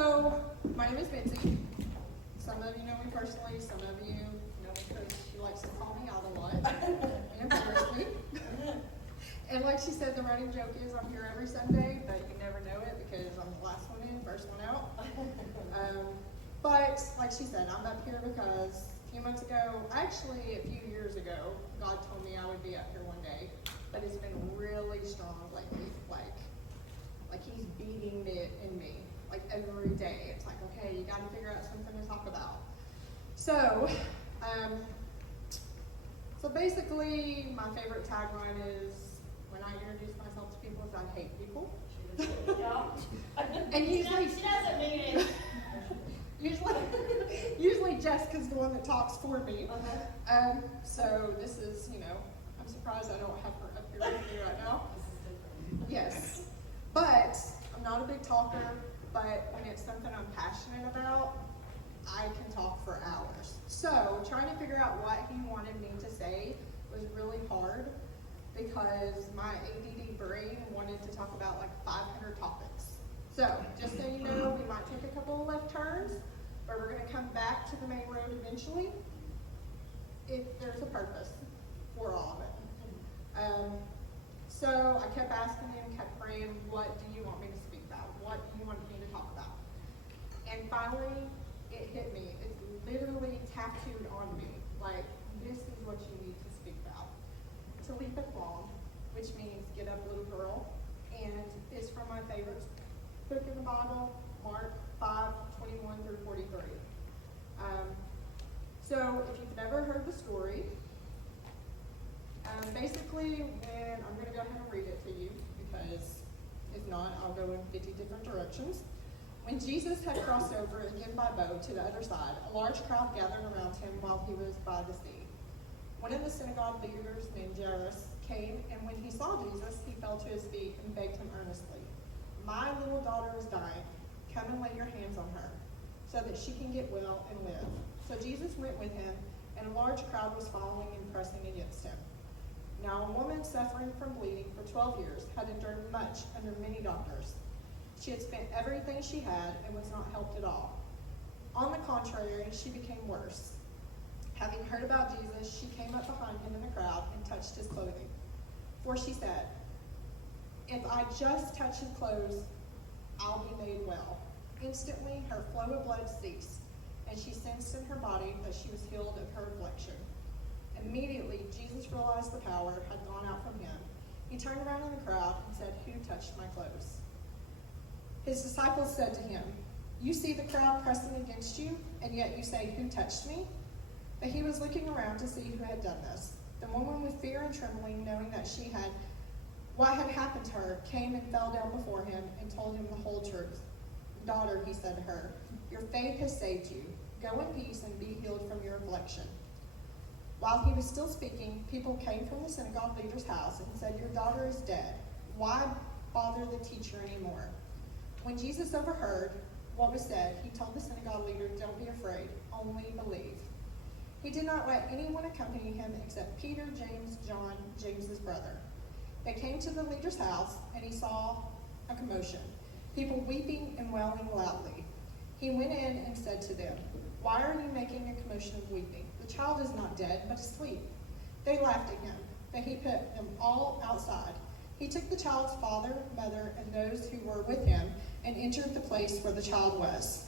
So, my name is Mitzi. Some of you know me personally, some of you know me because she likes to call me out a lot and embarrass me. And like she said, the running joke is I'm here every Sunday, but you never know it because I'm the last one in, first one out. But like she said, I'm up here because a few months ago, actually a few years ago, God told me I would be up here one day, but it's been really strong lately. Like he's beating it in me, like every day. It's like, okay, you got to figure out something to talk about. So, basically, my favorite tagline is when I introduce myself to people, is I hate people. And usually, she doesn't mean it. usually Jessica's the one that talks for me. So this is, I'm surprised I don't have her up here with me right now. Yes. But I'm not a big talker, but when it's something I'm passionate about, I can talk for hours. So trying to figure out what he wanted me to say was really hard because my ADD brain wanted to talk about like 500 topics. So just so you know, we might take a couple of left turns, but we're going to come back to the main road eventually if there's a purpose for all of it. So I kept asking him, kept praying, what do you want me to speak about? What do you want me to talk about? And finally, it hit me. It's literally tattooed on me. Like, this is what you need to speak about. Talitha Kum, which means get up, little girl. And it's from my favorite book in the Bible, Mark 5:21 through 43. So if you've never heard the story, basically, I'm going to go ahead and read it to you because if not, I'll go in 50 different directions. When Jesus had crossed over again by boat to the other side, a large crowd gathered around him while he was by the sea. One of the synagogue leaders named Jairus came, and when he saw Jesus, he fell to his feet and begged him earnestly, "My little daughter is dying. Come and lay your hands on her, so that she can get well and live." So Jesus went with him, and a large crowd was following and pressing against him. Now a woman suffering from bleeding for 12 years had endured much under many doctors. She had spent everything she had and was not helped at all. On the contrary, she became worse. Having heard about Jesus, she came up behind him in the crowd and touched his clothing. For she said, "If I just touch his clothes, I'll be made well." Instantly, her flow of blood ceased, and she sensed in her body that she was healed of her affliction. Immediately, Jesus realized the power had gone out from him. He turned around in the crowd and said, "Who touched my clothes?" His disciples said to him, "You see the crowd pressing against you, and yet you say, 'Who touched me?'" But he was looking around to see who had done this. The woman, with fear and trembling, knowing that what had happened to her, came and fell down before him and told him the whole truth. "Daughter," he said to her, "your faith has saved you. Go in peace and be healed from your affliction." While he was still speaking, people came from the synagogue leader's house and said, "Your daughter is dead. Why bother the teacher anymore?" When Jesus overheard what was said, he told the synagogue leader, "Don't be afraid, only believe." He did not let anyone accompany him except Peter, James, John, James's brother. They came to the leader's house, and he saw a commotion, people weeping and wailing loudly. He went in and said to them, "Why are you making a commotion of weeping? The child is not dead, but asleep." They laughed at him, but he put them all outside. He took the child's father, mother, and those who were with him and entered the place where the child was.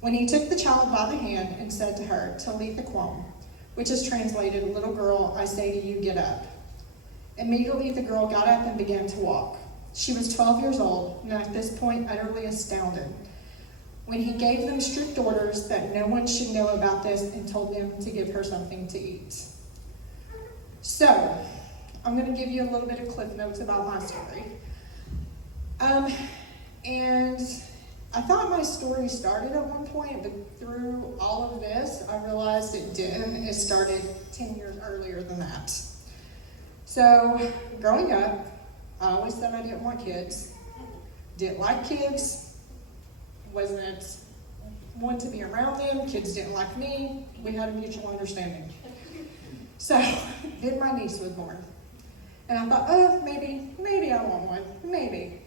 When he took the child by the hand and said to her, "Talitha Kum," which is translated, "Little girl, I say to you, get up." Immediately the girl got up and began to walk. She was 12 years old, and at this point utterly astounded. When he gave them strict orders that no one should know about this and told them to give her something to eat. So, I'm going to give you a little bit of cliff notes about my story. And I thought my story started at one point, but through all of this, I realized it didn't. It started 10 years earlier than that. So, growing up, I always said I didn't want kids, didn't like kids, wasn't one to be around them, kids didn't like me, we had a mutual understanding. So, then my niece was born. And I thought, maybe I want one, maybe.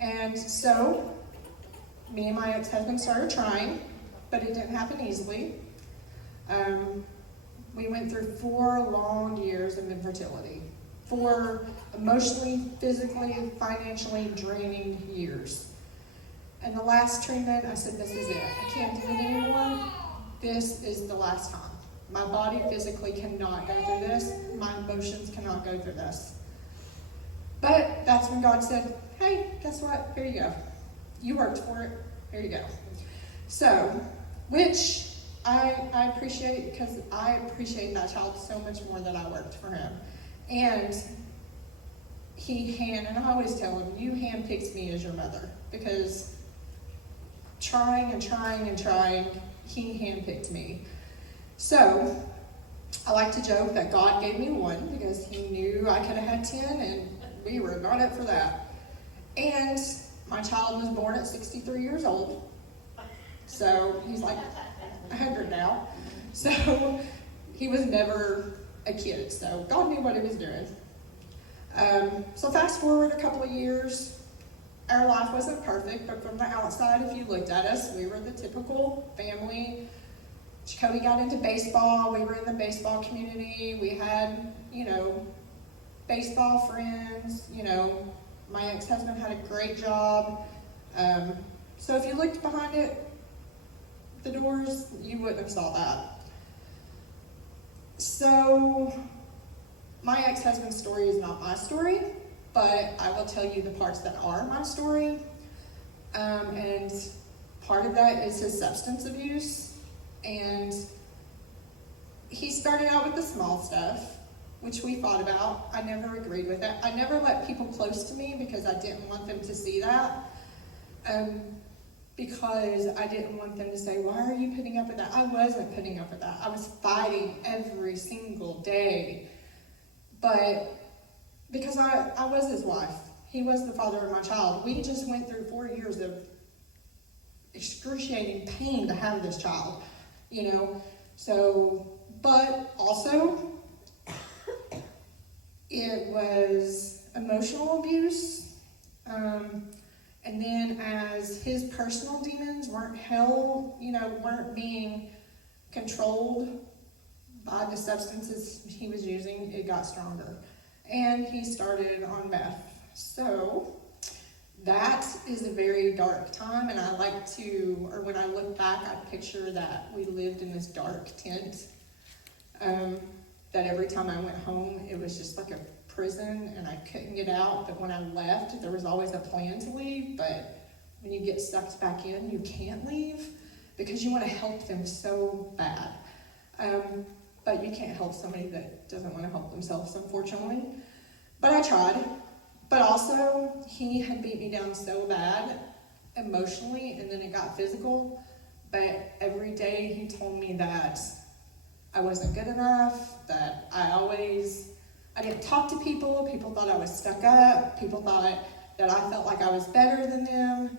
And so, me and my ex-husband started trying, but it didn't happen easily. We went through 4 long years of infertility. 4 emotionally, physically, financially draining years. And the last treatment, I said, this is it. I can't do it anymore. This is the last time. My body physically cannot go through this. My emotions cannot go through this. But that's when God said, hey, guess what? Here you go. You worked for it. Here you go. So, which I appreciate, because I appreciate that child so much more than I worked for him. And and I always tell him, you handpicked me as your mother, because trying and trying and trying, he handpicked me. So, I like to joke that God gave me 1 because he knew I could have had 10, and we were not up for that. And my child was born at 63 years old. So, he's like 100 now. So, he was never a kid. So, God knew what he was doing. So, fast forward a couple of years. Our life wasn't perfect, but from the outside, if you looked at us, we were the typical family. Jacoby got into baseball. We were in the baseball community. We had, baseball friends. My ex-husband had a great job. So if you looked behind it, the doors, you wouldn't have saw that. So my ex-husband's story is not my story, but I will tell you the parts that are my story. And part of that is his substance abuse. And he started out with the small stuff, which we fought about. I never agreed with it. I never let people close to me because I didn't want them to see that. Because I didn't want them to say, why are you putting up with that? I wasn't putting up with that. I was fighting every single day. But because I was his wife. He was the father of my child. We just went through 4 years of excruciating pain to have this child. So, but also, it was emotional abuse, and then as his personal demons weren't weren't being controlled by the substances he was using, it got stronger, and he started on meth. So, that is a very dark time, and I when I look back, I picture that we lived in this dark tent, that every time I went home, it was just like a prison, and I couldn't get out, but when I left, there was always a plan to leave, but when you get sucked back in, you can't leave, because you want to help them so bad. But you can't help somebody that doesn't want to help themselves, unfortunately. But I tried. But also, he had beat me down so bad emotionally, and then it got physical. But every day he told me that I wasn't good enough, that I didn't talk to people. People thought I was stuck up. People thought that I felt like I was better than them.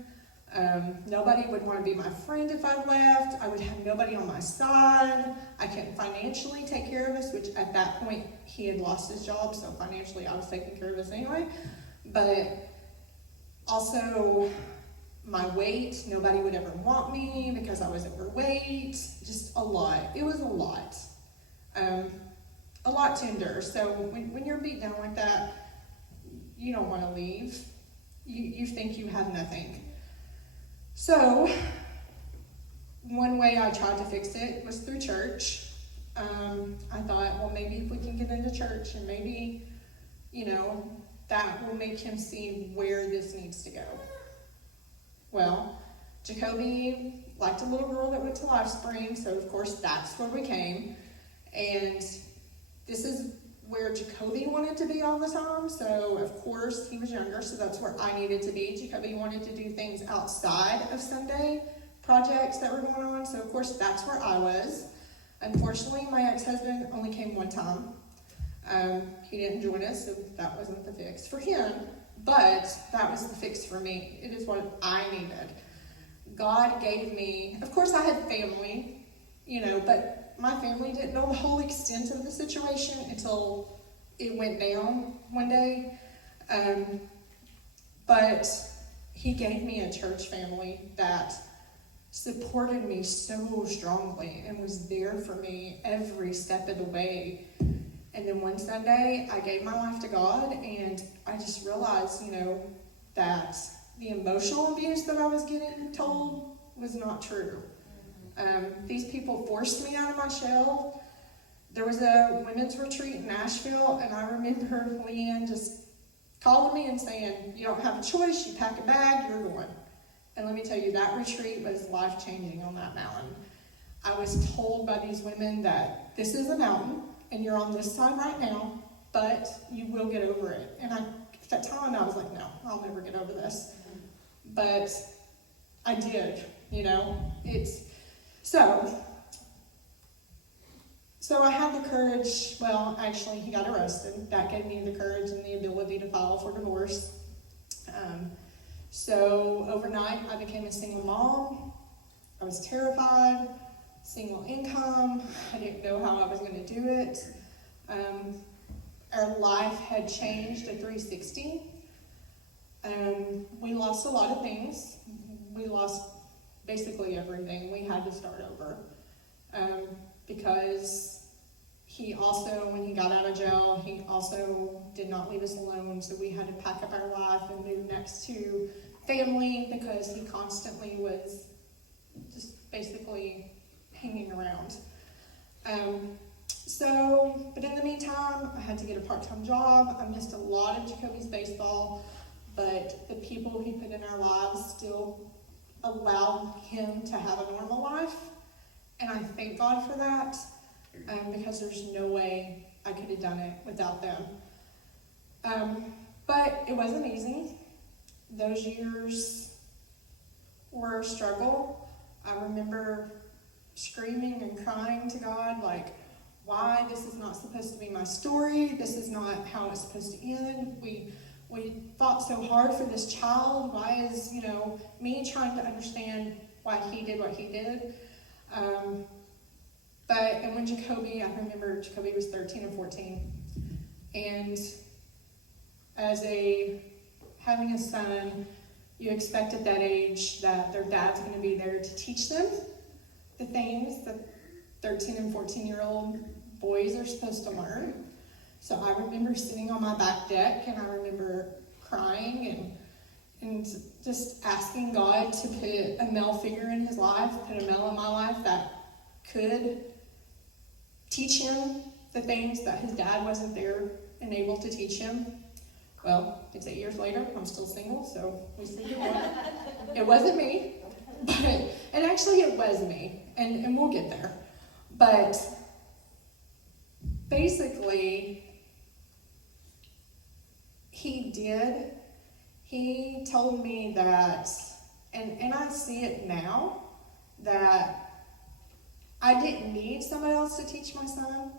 Nobody would want to be my friend if I left. I would have nobody on my side. I couldn't financially take care of us, which at that point he had lost his job, so financially I was taking care of us anyway. But also my weight, nobody would ever want me because I was overweight. Just a lot. It was a lot. A lot to endure. So when you're beat down like that, you don't want to leave. You think you have nothing. So, one way I tried to fix it was through church. I thought, well, maybe if we can get into church, and maybe, that will make him see where this needs to go. Well, Jacoby liked a little girl that went to LifeSpring, so of course that's where we came. And this is where Jacoby wanted to be all the time, so of course he was younger, so that's where I needed to be. Jacoby wanted to do things outside of Sunday projects that were going on, so of course that's where I was. Unfortunately, my ex-husband only came one time. He didn't join us, so that wasn't the fix for him, but that was the fix for me. It is what I needed. God gave me, of course I had family, but my family didn't know the whole extent of the situation until it went down one day. But he gave me a church family that supported me so strongly and was there for me every step of the way. And then one Sunday, I gave my life to God, and I just realized, that the emotional abuse that I was getting told was not true. These people forced me out of my shell. There was a women's retreat in Nashville, and I remember Leanne just calling me and saying, you don't have a choice, you pack a bag, you're going. And let me tell you, that retreat was life-changing on that mountain. I was told by these women that this is a mountain, and you're on this side right now, but you will get over it. And at that time, I was like, no, I'll never get over this. But I did, So I had the courage. Well, actually, he got arrested. That gave me the courage and the ability to file for divorce. So overnight, I became a single mom. I was terrified, single income. I didn't know how I was going to do it. Our life had changed a 360. We lost a lot of things. We lost basically everything. We had to start over. Because he also, when he got out of jail, he also did not leave us alone, so we had to pack up our life and move next to family because he constantly was just basically hanging around. But in the meantime, I had to get a part-time job. I missed a lot of Jacoby's baseball, but the people he put in our lives still allowed him to have a normal life. And I thank God for that, because there's no way I could have done it without them. But it wasn't easy. Those years were a struggle. I remember screaming and crying to God, like, why? This is not supposed to be my story. This is not how it's supposed to end. We fought so hard for this child. Why is, me trying to understand why he did what he did? And when I remember Jacoby was 13 and 14. And having a son, you expect at that age that their dad's going to be there to teach them the things that 13 and 14-year-old boys are supposed to learn. So I remember sitting on my back deck, and I remember crying and just asking God to put a male figure in his life, put a male in my life that could teach him the things that his dad wasn't there and able to teach him. Well, it's 8 years later, I'm still single, so we see it wasn't me, and actually it was me, and we'll get there. But basically, he told me that, and I see it now, that I didn't need somebody else to teach my son.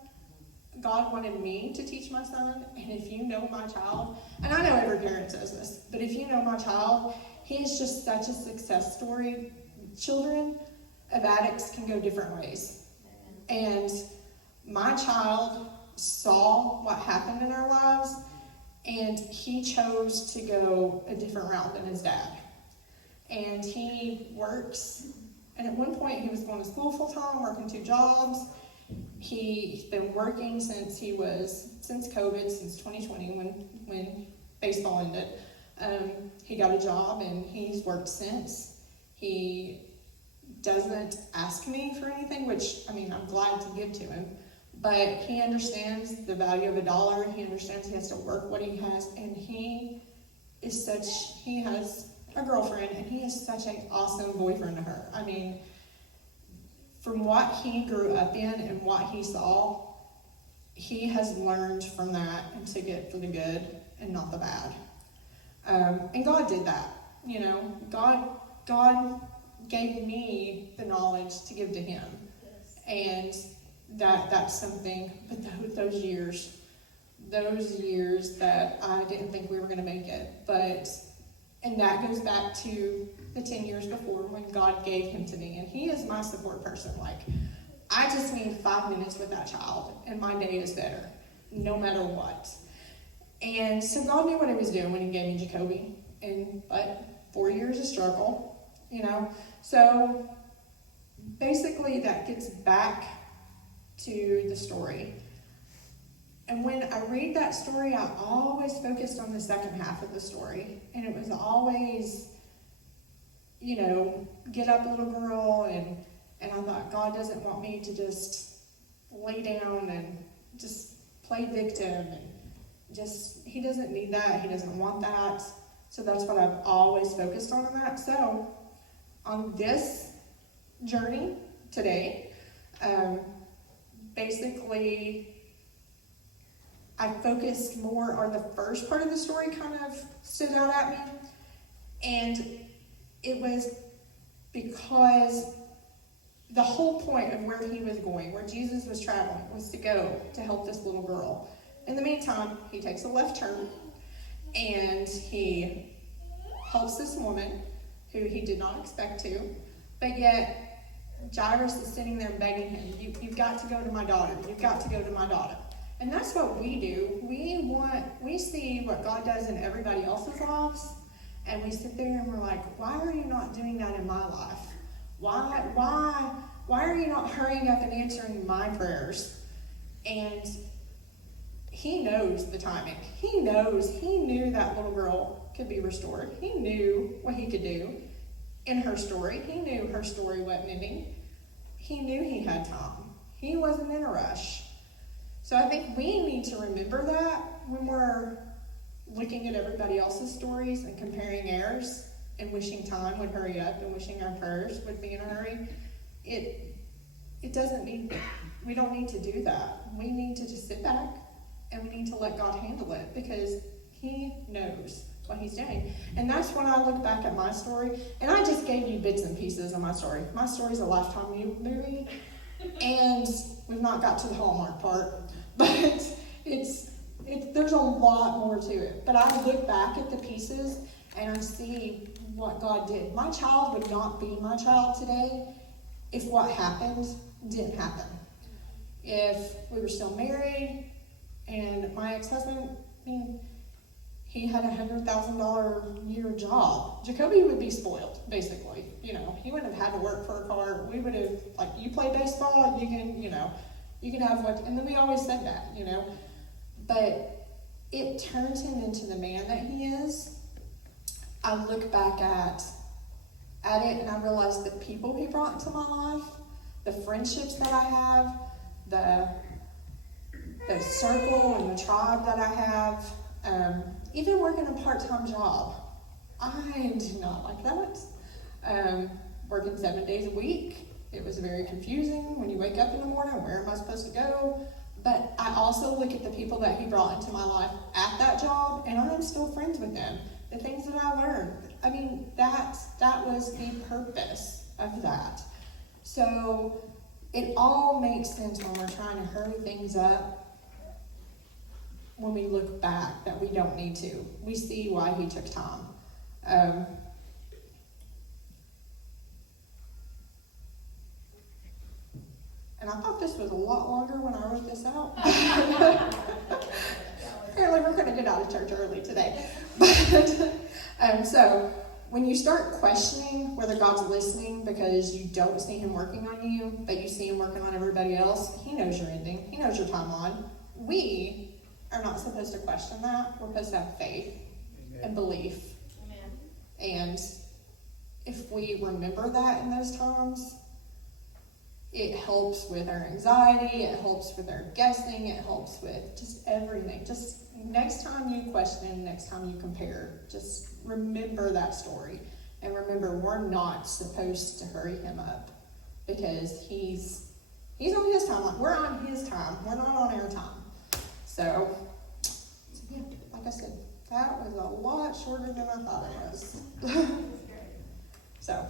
God wanted me to teach my son, and if you know my child, and I know every parent says this, but if you know my child, he is just such a success story. Children of addicts can go different ways. And my child saw what happened in our lives, and he chose to go a different route than his dad. And he works, and at one point he was going to school full-time, working 2 jobs. He's been working since COVID, since 2020, when baseball ended. He got a job, and he's worked since. He doesn't ask me for anything, which, I'm glad to give to him. But he understands the value of $1. He understands he has to work what he has, and he has a girlfriend, and he is such an awesome boyfriend to her. From what he grew up in and what he saw, he has learned from that and to get for the good and not the bad. And God did that. God gave me the knowledge to give to him. Yes. And that's something, but those years that I didn't think we were going to make it. And that goes back to the 10 years before when God gave him to me. And he is my support person. I just need 5 minutes with that child, and my day is better, no matter what. And so God knew what he was doing when he gave me Jacoby. But 4 years of struggle, So basically that gets back to the story. And when I read that story, I always focused on the second half of the story. And it was always, get up, little girl, and I thought, God doesn't want me to just lay down and just play victim, and he doesn't need that, he doesn't want that. So that's what I've always focused on in that. So on this journey today, basically I focused more on the first part of the story kind of stood out at me. And it was because the whole point of where he was going, where Jesus was traveling, was to go to help this little girl. In the meantime, he takes a left turn and he helps this woman who he did not expect to, but yet Jairus is sitting there begging him, you've got to go to my daughter, you've got to go to my daughter. And that's what we do. We see what God does in everybody else's lives, and we sit there and we're like, why are you not doing that in my life? Why are you not hurrying up and answering my prayers? And he knows the timing. He knew that little girl could be restored. He knew what he could do in her story. He knew her story wasn't ending. He knew he had time. He wasn't in a rush. So I think we need to remember that when we're looking at everybody else's stories and comparing ours and wishing time would hurry up and wishing our prayers would be in a hurry. We don't need to do that. We need to just sit back and we need to let God handle it, because he knows what he's doing. And that's when I look back at my story, and I just gave you bits and pieces of my story. My story's a Lifetime movie, and we've not got to the Hallmark part, but there's a lot more to it. But I look back at the pieces and I see what God did. My child would not be my child today if what happened didn't happen. If we were still married and my ex-husband, he had a $100,000 a year job, Jacoby would be spoiled, basically. He wouldn't have had to work for a car. We would have, you play baseball, you can have what, and then we always said that, But it turned him into the man that he is. I look back at it and I realize the people he brought into my life, the friendships that I have, the circle and the tribe that I have, even working a part-time job. I did not like that. Working 7 days a week, it was very confusing. When you wake up in the morning, where am I supposed to go? But I also look at the people that he brought into my life at that job, and I'm still friends with them. The things that I learned, that was the purpose of that. So it all makes sense when we're trying to hurry things up. When we look back, that we don't need to. We see why he took time. And I thought this was a lot longer when I wrote this out. Apparently we're going to get out of church early today. But so when you start questioning whether God's listening because you don't see him working on you, but you see him working on everybody else, he knows your ending. He knows your timeline. We are not supposed to question that. We're supposed to have faith and belief. Amen. And if we remember that in those times, it helps with our anxiety, it helps with our guessing, it helps with just everything. Just next time you question, next time you compare, just remember that story. And remember, we're not supposed to hurry him up, because he's on his timeline. We're on his time. We're not on our time. So yeah, like I said, that was a lot shorter than I thought it was. So.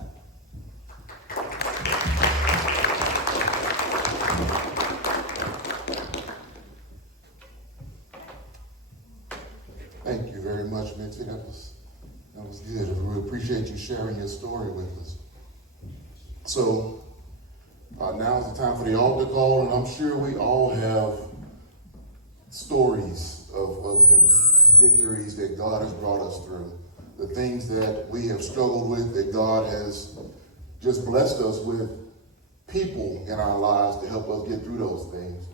Thank you very much, Mitzi. That was good. I really appreciate you sharing your story with us. So now is the time for the altar call, and I'm sure we all have stories of the victories that God has brought us through. the things that we have struggled with, that God has just blessed us with people in our lives to help us get through those things.